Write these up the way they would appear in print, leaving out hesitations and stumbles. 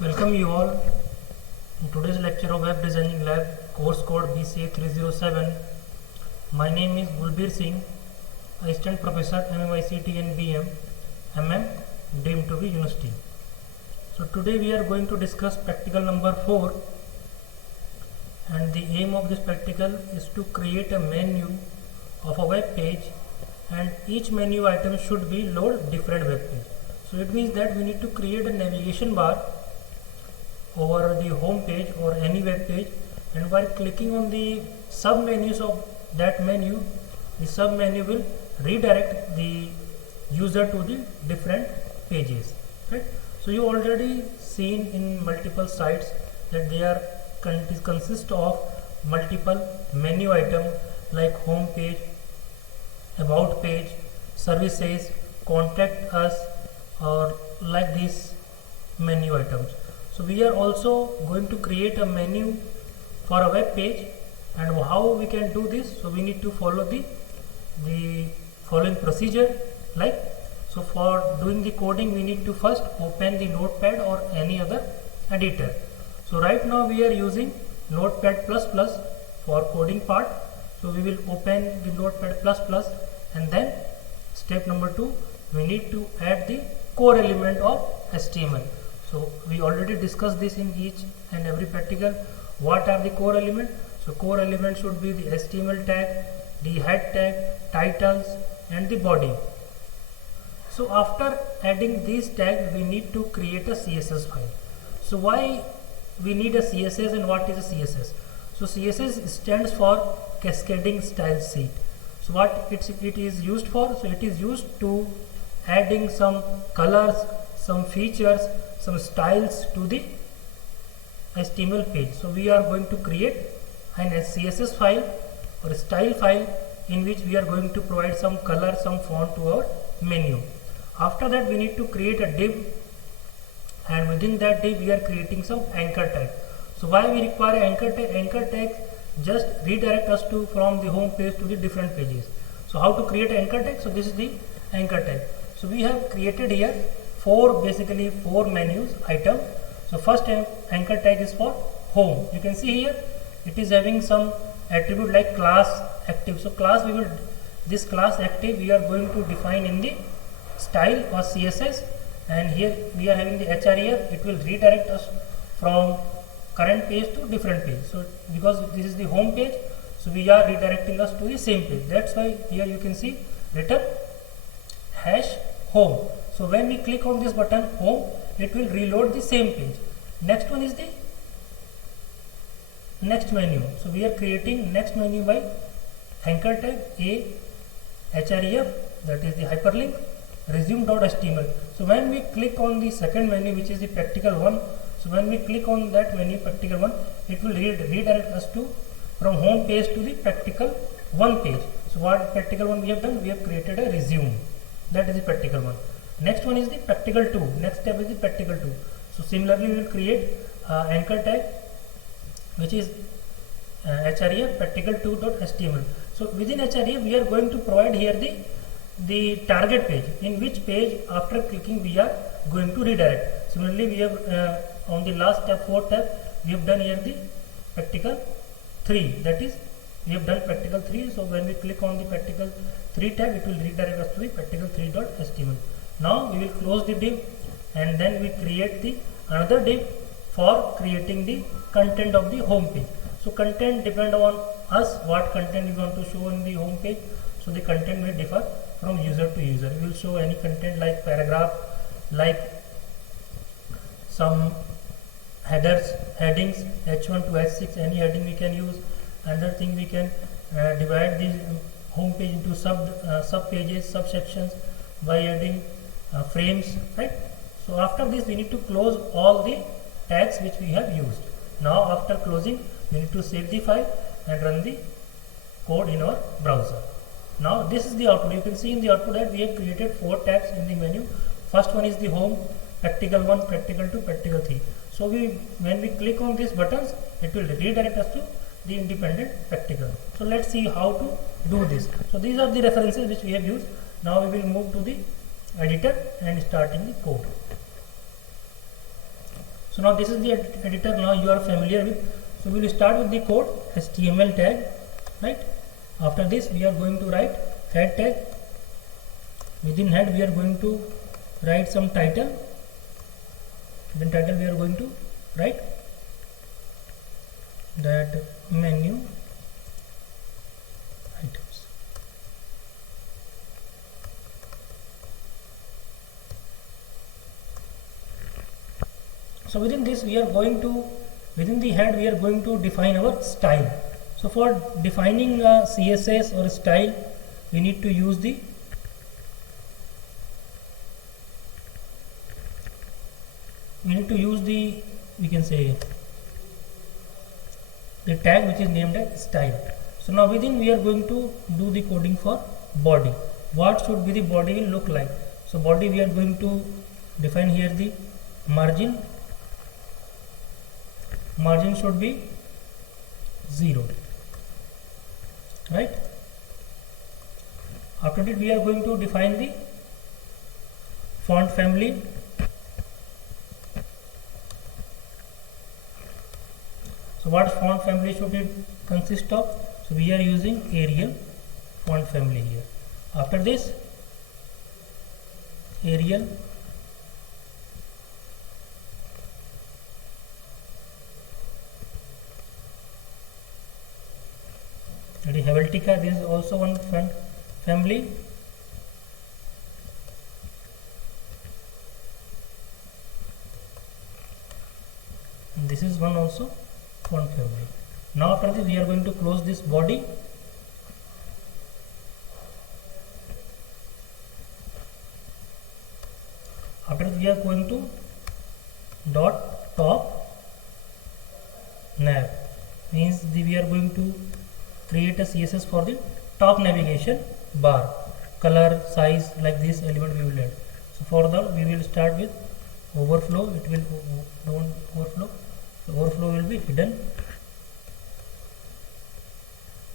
Welcome you all in today's lecture of Web Designing Lab, course code BCA 307. My name is Gulbir Singh, Assistant Professor MMICT and BM, MM, deemed to be University. So today we are going to discuss practical number 4, and the aim of this practical is to create a menu of a web page, and each menu item should be load different web page. So it means that we need to create a navigation bar over the home page or any web page, and while clicking on the sub menus of that menu, the sub menu will redirect the user to the different pages, right? So you already seen in multiple sites that they are consist of multiple menu item like home page, about page, services, contact us, or like these menu items. So we are also going to create a menu for a web page, and how we can do this? So we need to follow the following procedure. Like, so for doing the coding, we need to first open the Notepad or any other editor. So right now we are using Notepad++ for coding part. So we will open the Notepad++, and then step number 2, we need to add the core element of HTML. So we already discussed this in each and every practical. What are the core elements? So core elements should be the HTML tag, the head tag, titles, and the body. So after adding these tags, we need to create a CSS file. So why we need a CSS, and what is a CSS? So CSS stands for Cascading Style Sheet. So what it is used for? So it is used to adding some colors, some features, some styles to the HTML page. So we are going to create an CSS file or a style file in which we are going to provide some color, some font to our menu. After that, we need to create a div, and within that div we are creating some anchor tag. So why we require anchor tag? Anchor tag just redirect us to from the home page to the different pages. So how to create anchor tag? So this is the anchor tag. So we have created here basically four menus item. So first anchor tag is for home. You can see here it is having some attribute like class active. So class, this class active we are going to define in the style or CSS, and here we are having the href. It will redirect us from current page to different page. So because this is the home page, so we are redirecting us to the same page. That's why here you can see written #home. So when we click on this button home, it will reload the same page. Next one is the next menu. So we are creating next menu by anchor tag a href, that is the hyperlink, resume.html. So when we click on the second menu, which is the practical one, so when we click on that menu practical one, it will redirect us to from home page to the practical one page. So what practical one we have done? We have created a resume. That is the practical one. Next one is the practical 2. Next step is the practical 2. So similarly we will create anchor tag which is href practical2.html. So within href we are going to provide here the target page, in which page after clicking we are going to redirect. Similarly we have on the last tab, 4th tab, we have done here the practical 3, that is we have done practical 3. So when we click on the practical 3 tab, it will redirect us to the practical3.html. Now we will close the div, and then we create the another div for creating the content of the home page. So content depend on us, what content we want to show in the home page. So the content may differ from user to user. We will show any content like paragraph, like some headers, headings, h1 to h6, any heading we can use. Another thing, we can divide the home page into sub pages, subsections by adding frames, right? So after this we need to close all the tags which we have used. Now after closing, we need to save the file and run the code in our browser. Now this is the output. You can see in the output that we have created 4 tags in the menu. First one is the home, practical 1, practical 2, practical 3. So when we click on these buttons, it will redirect us to the independent practical. So let's see how to do this. So these are the references which we have used. Now we will move to the editor and starting the code. So now this is the editor now you are familiar with. So we will start with the code HTML tag, right? After this we are going to write head tag. Within head we are going to write some title. Within title we are going to write that menu items. So within this we are going to, within the head we are going to define our style. So for defining CSS or style we need to use the we can say the tag which is named as style. So now within we are going to do the coding for body. What should be the body will look like? So body we are going to define here the margin. Margin should be 0, right? After that we are going to define the font family. So what font family should it consist of? So we are using Arial font family here. After this Arial, that is Helvetica, this is also one font family. And this is one also font family. Now after this we are going to close this body. After this we are going to dot top nav, means we are going to create a CSS for the top navigation bar, color, size, like this element we will add. So for that we will start with overflow. It will don't overflow. So overflow will be hidden.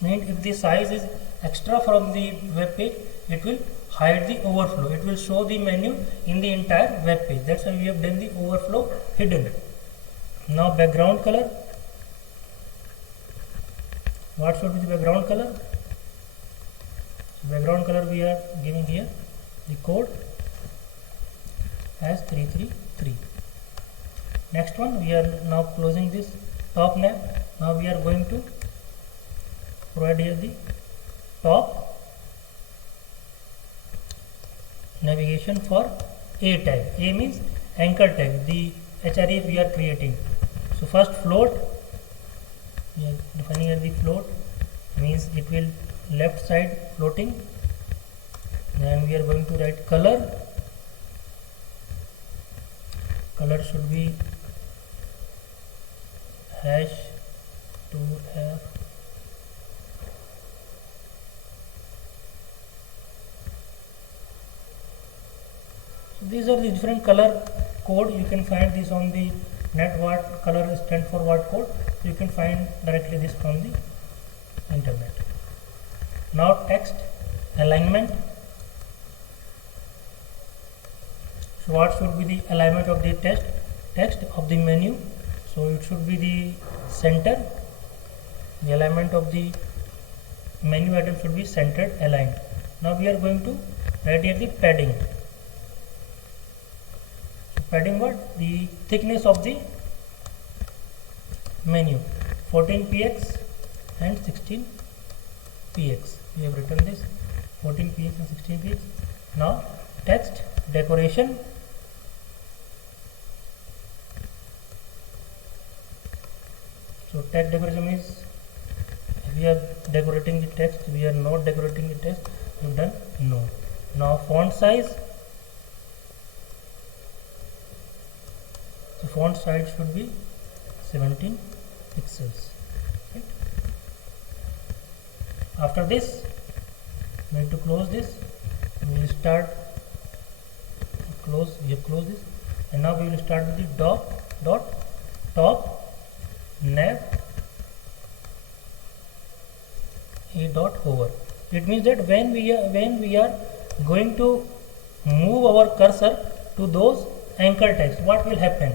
And if the size is extra from the web page, it will hide the overflow. It will show the menu in the entire web page. That's why we have done the overflow hidden. Now background color. What should be the background color? Background color we are giving here the code as 333. Next one, we are now closing this top nav. Now we are going to provide here the top navigation for A tag. A means anchor tag, the HREF we are creating. So first float, we are defining here the float, means it will left side floating. Then we are going to write color. Color should be hash 2f. So these are the different color code. You can find this on the net. What color stand for what code. So you can find directly this from the internet. Now text alignment. So what should be the alignment of the text of the menu? So it should be the center. The alignment of the menu item should be centered, aligned. Now we are going to write here the padding. So padding what? The thickness of the menu, 14px and 16px. We have written this 14px and 16px. Now text decoration. So text decoration means we are decorating the text, we are not decorating the text, we have done no. Now font size. So font size should be 17 pixels. Right? After this, we need to close this. We will start close. We have closed this, and now we will start with the top nav a dot hover. It means that when we are going to move our cursor to those anchor tags, what will happen?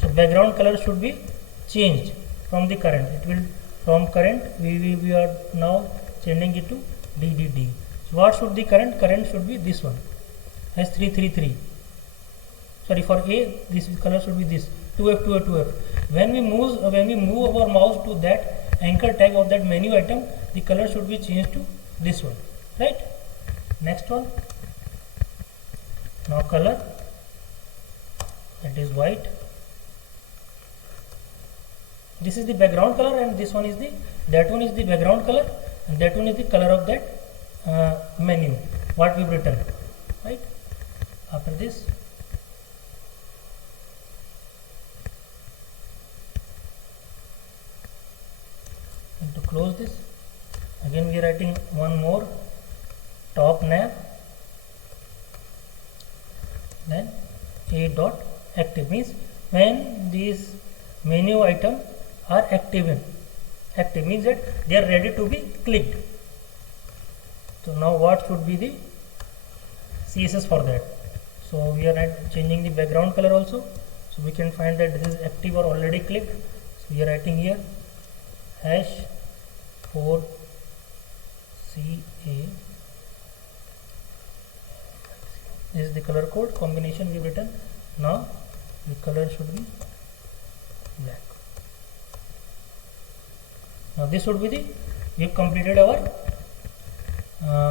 So background color should be changed from the current. It will from current we are now changing it to DDD. So what should the current? Current should be this one, S333. Sorry, for A this color should be this 2F 2F 2F. When we move our mouse to that anchor tag of that menu item, the color should be changed to this one, right? Next one. Now color, that is white. This is the background color, and this one is that one is the background color, and that one is the color of that menu what we've written, right? After this, and to close this, again we are writing one more top nav, then A dot active, means when these menu item are active means that they are ready to be clicked. So now what should be the CSS for that? So we are changing the background color also, so we can find that this is active or already clicked. So we are writing here hash 4 CA. This is the color code combination we have written. Now the color should be black. Now this would be we have completed our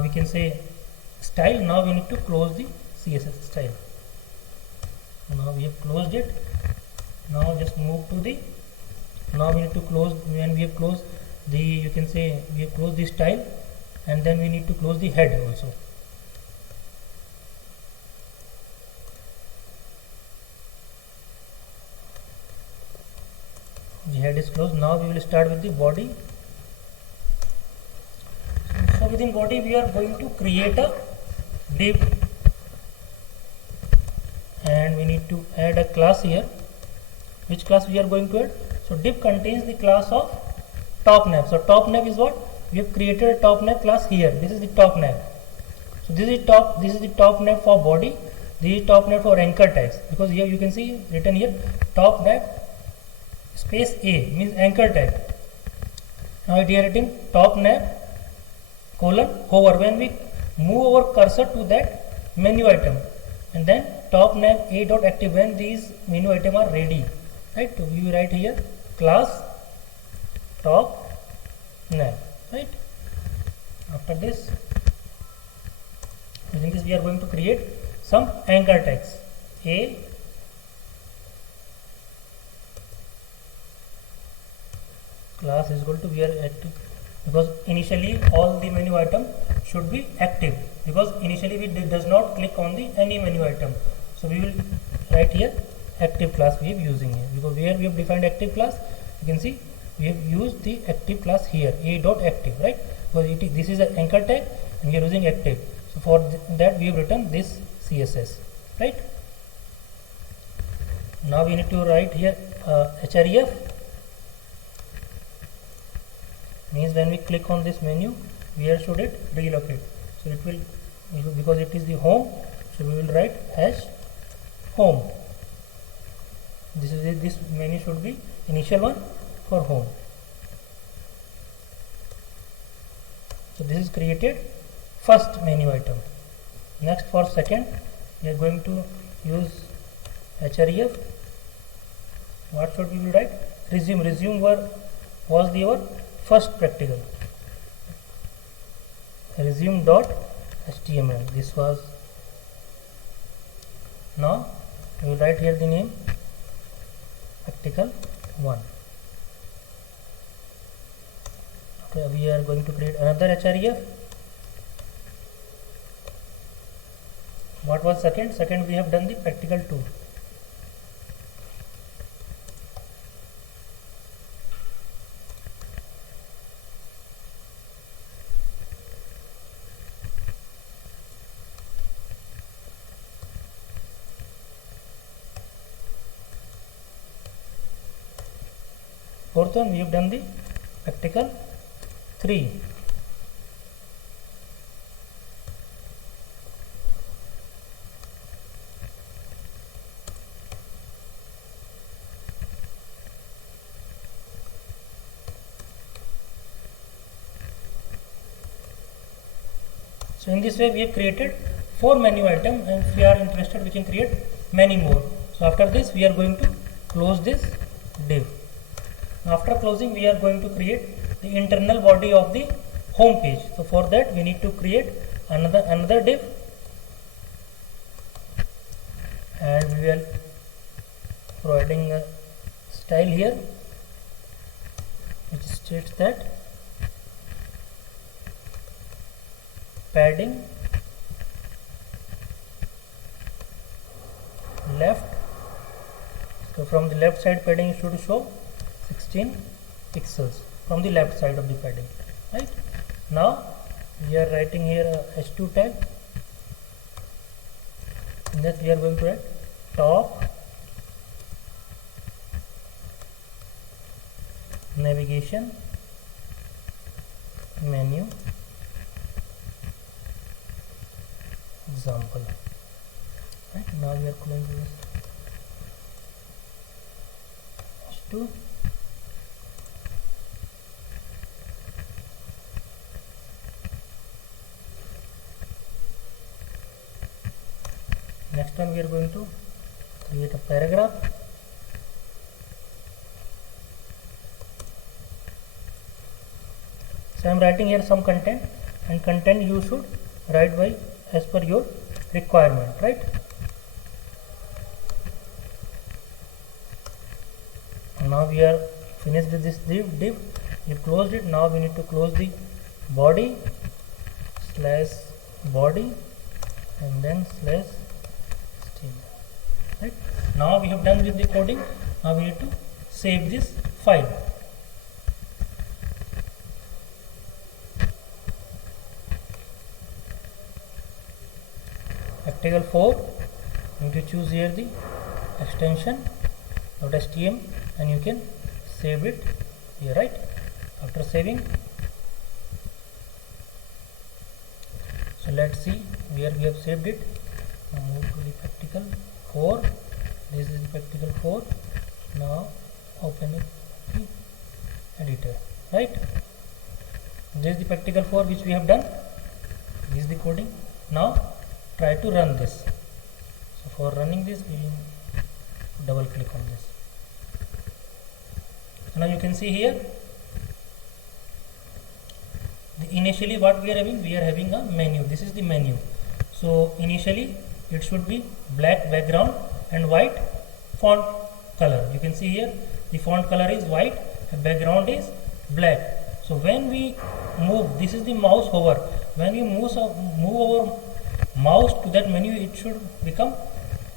we can say style. Now we need to close the CSS style. Now we have closed it. Now just move to the, now we need to close, when we have closed the, you can say we have closed the style, and then we need to close the head also. The head is closed. Now we will start with the body. So within body we are going to create a div, and we need to add a class here. Which class we are going to add? So div contains the class of top nav. So top nav is what? We have created a top nav class here. This is the top nav. So this is the top nav for body. This is top nav for anchor tags, because here you can see written here top nav space A means anchor tag. Now it is written top nav colon hover, when we move our cursor to that menu item, and then top nav A dot active when these menu item are ready, right? So we write here class top nav, right? After this, using this we are going to create some anchor tags. A class is equal to, we are active, because initially all the menu item should be active, because initially we does not click on the any menu item. So we will write here active class we are using here, because where we have defined active class, you can see we have used the active class here, A dot active, right? Because this is an anchor tag and we are using active. So for that we have written this CSS, right? Now we need to write here href, means when we click on this menu, where should it relocate? So it will, because it is the home, so we will write hash home. This menu should be initial one for home. So this is created first menu item. Next, for second, we are going to use href. What should we will write? Resume. Resume was our first practical. Resume dot html. This was. Now we will write here the name practical 1. Okay, we are going to create another href. What was second? Second we have done the practical 2. Fourth one we have done the practical 3. So in this way we have created 4 menu items, and if we are interested we can create many more. So after this we are going to close this div. After closing we are going to create the internal body of the home page. So for that we need to create another div, and we will providing a style here which states that padding left. So from the left side padding should show 16 pixels from the left side of the padding, right? Now we are writing here a h2 tag. In that we are going to add top navigation menu example. Right, now we are closing this h2. Next one we are going to create a paragraph. So I am writing here some content, and content you should write by as per your requirement, right? Now we are finished with this div. You closed it. Now we need to close the body / body and then /HTML. Right? Now we have done with the coding. Now we need to save this file. Practical 4. You need to choose here the extension .html, and you can save it here, right? After saving, so let's see where we have saved it. Now move to the practical 4. This is the practical 4. Now open it in the editor, right? This is the practical 4 which we have done. This is the coding. Now try to run this. So for running this, we double click on this. So now you can see here, initially what we are having a menu. This is the menu. So initially it should be black background and white font color. You can see here the font color is white, the background is black. So when we move, this is the mouse hover. When we move our mouse to that menu, it should become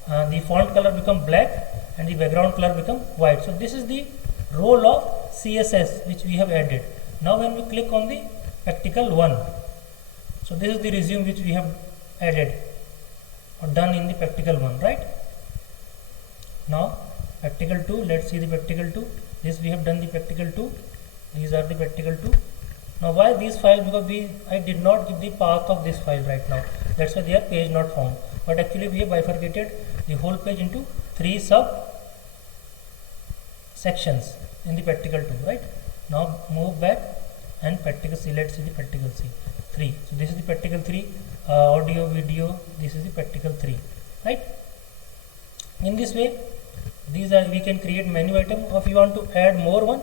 the font color become black and the background color become white. So this is the role of CSS which we have added. Now when we click on the practical 1, so this is the resume which we have added or done in the practical 1, right? Now practical 2, let's see the practical 2. This we have done the practical 2. These are the practical 2. Now why these files? Because I did not give the path of this file right now. That's why they are page not found. But actually we have bifurcated the whole page into 3 sub sections in the practical 2, right? Now move back and practical C. Let's see the practical C 3. So this is the practical 3, audio, video. This is the practical 3, right? In this way, these are we can create menu item. Or if you want to add more one,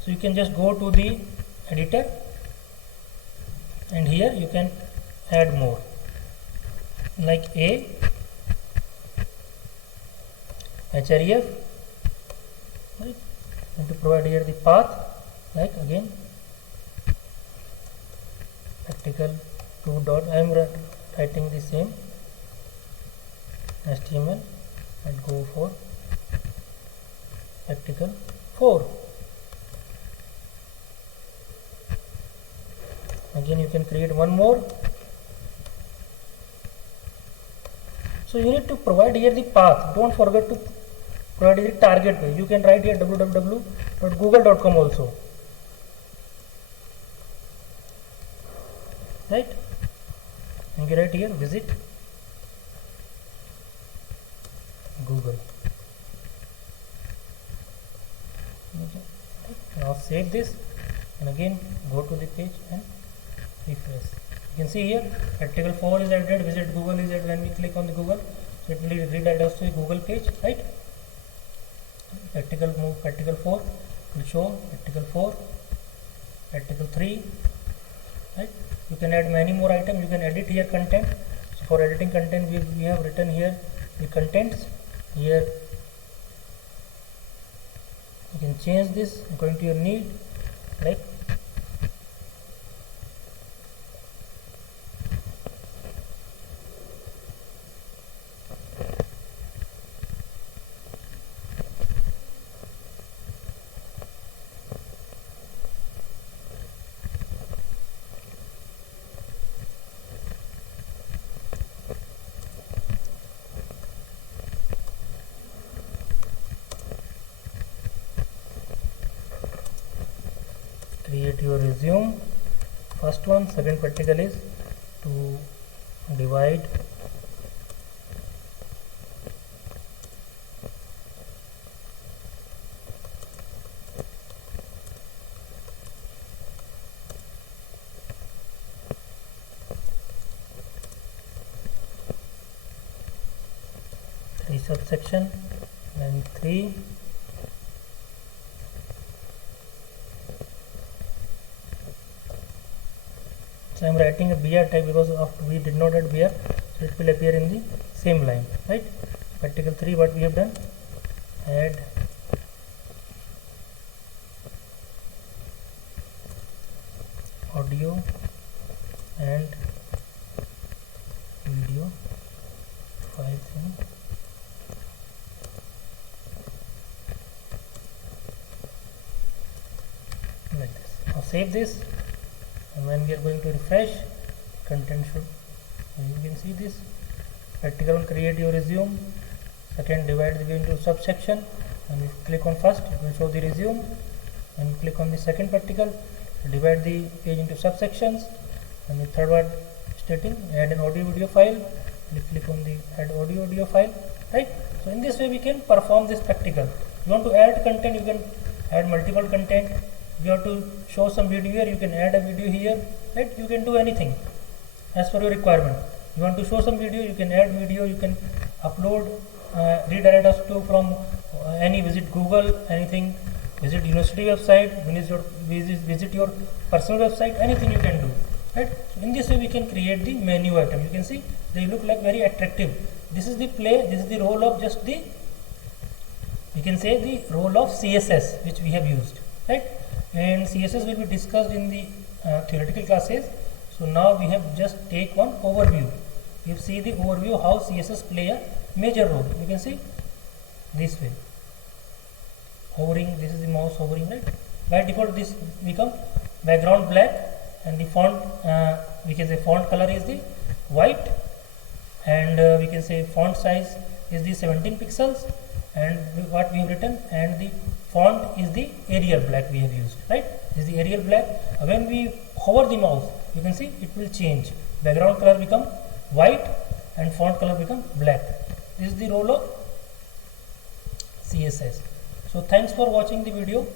so you can just go to the editor, and here you can add more, like a href, right? And to provide here the path, like again practical 2 dot. I am writing the same HTML and go for practical 4. Again you can create one more. So you need to provide here the path. Don't forget to provide the target page. You can write here www.google.com also, right? And you write here visit Google. Okay. Now save this and again go to the page and refresh. You can see here article 4 is added, visit Google is added. When we click on the Google, so it will redirect us to a Google page, right? Article 4 will show article 4, article 3, right? You can add many more items. You can edit here content. So for editing content, we have written here the contents. Here you can change this according to your need, like create your resume. First one. Second particle is to divide three subsection and 3. So I am writing a BR type because we did not add BR, so it will appear in the same line, right? Article 3, what we have done, add audio and video files in like this. Now save this. And when we are going to refresh, content should, you can see this article on create your resume. Second, divide the view into subsection, and if you click on first, it will show the resume. And you click on the second particle, divide the page into subsections, and the third one stating add an audio video file. You click on the add audio video file, right? So in this way we can perform this practical. You want to add content, you can add multiple content. You have to show some video here, you can add a video here, right? You can do anything as per your requirement. You want to show some video, you can add video, you can upload, redirect us to from any visit Google, anything, visit university website, visit your personal website, anything you can do, right? So in this way we can create the menu item. You can see they look like very attractive. This is the play, this is the role of just the, you can say the role of CSS which we have used, right? And CSS will be discussed in the theoretical classes. So now we have just take one overview. You see the overview how CSS play a major role. You can see this way. Hovering, this is the mouse hovering, right? By default this become background black, and the font, we can say font color is the white, and we can say font size is the 17 pixels, and what we have written, and the font is the Arial black we have used, right? This is the Arial black. When we hover the mouse, you can see it will change. Background color become white and font color become black. This is the role of CSS. So thanks for watching the video.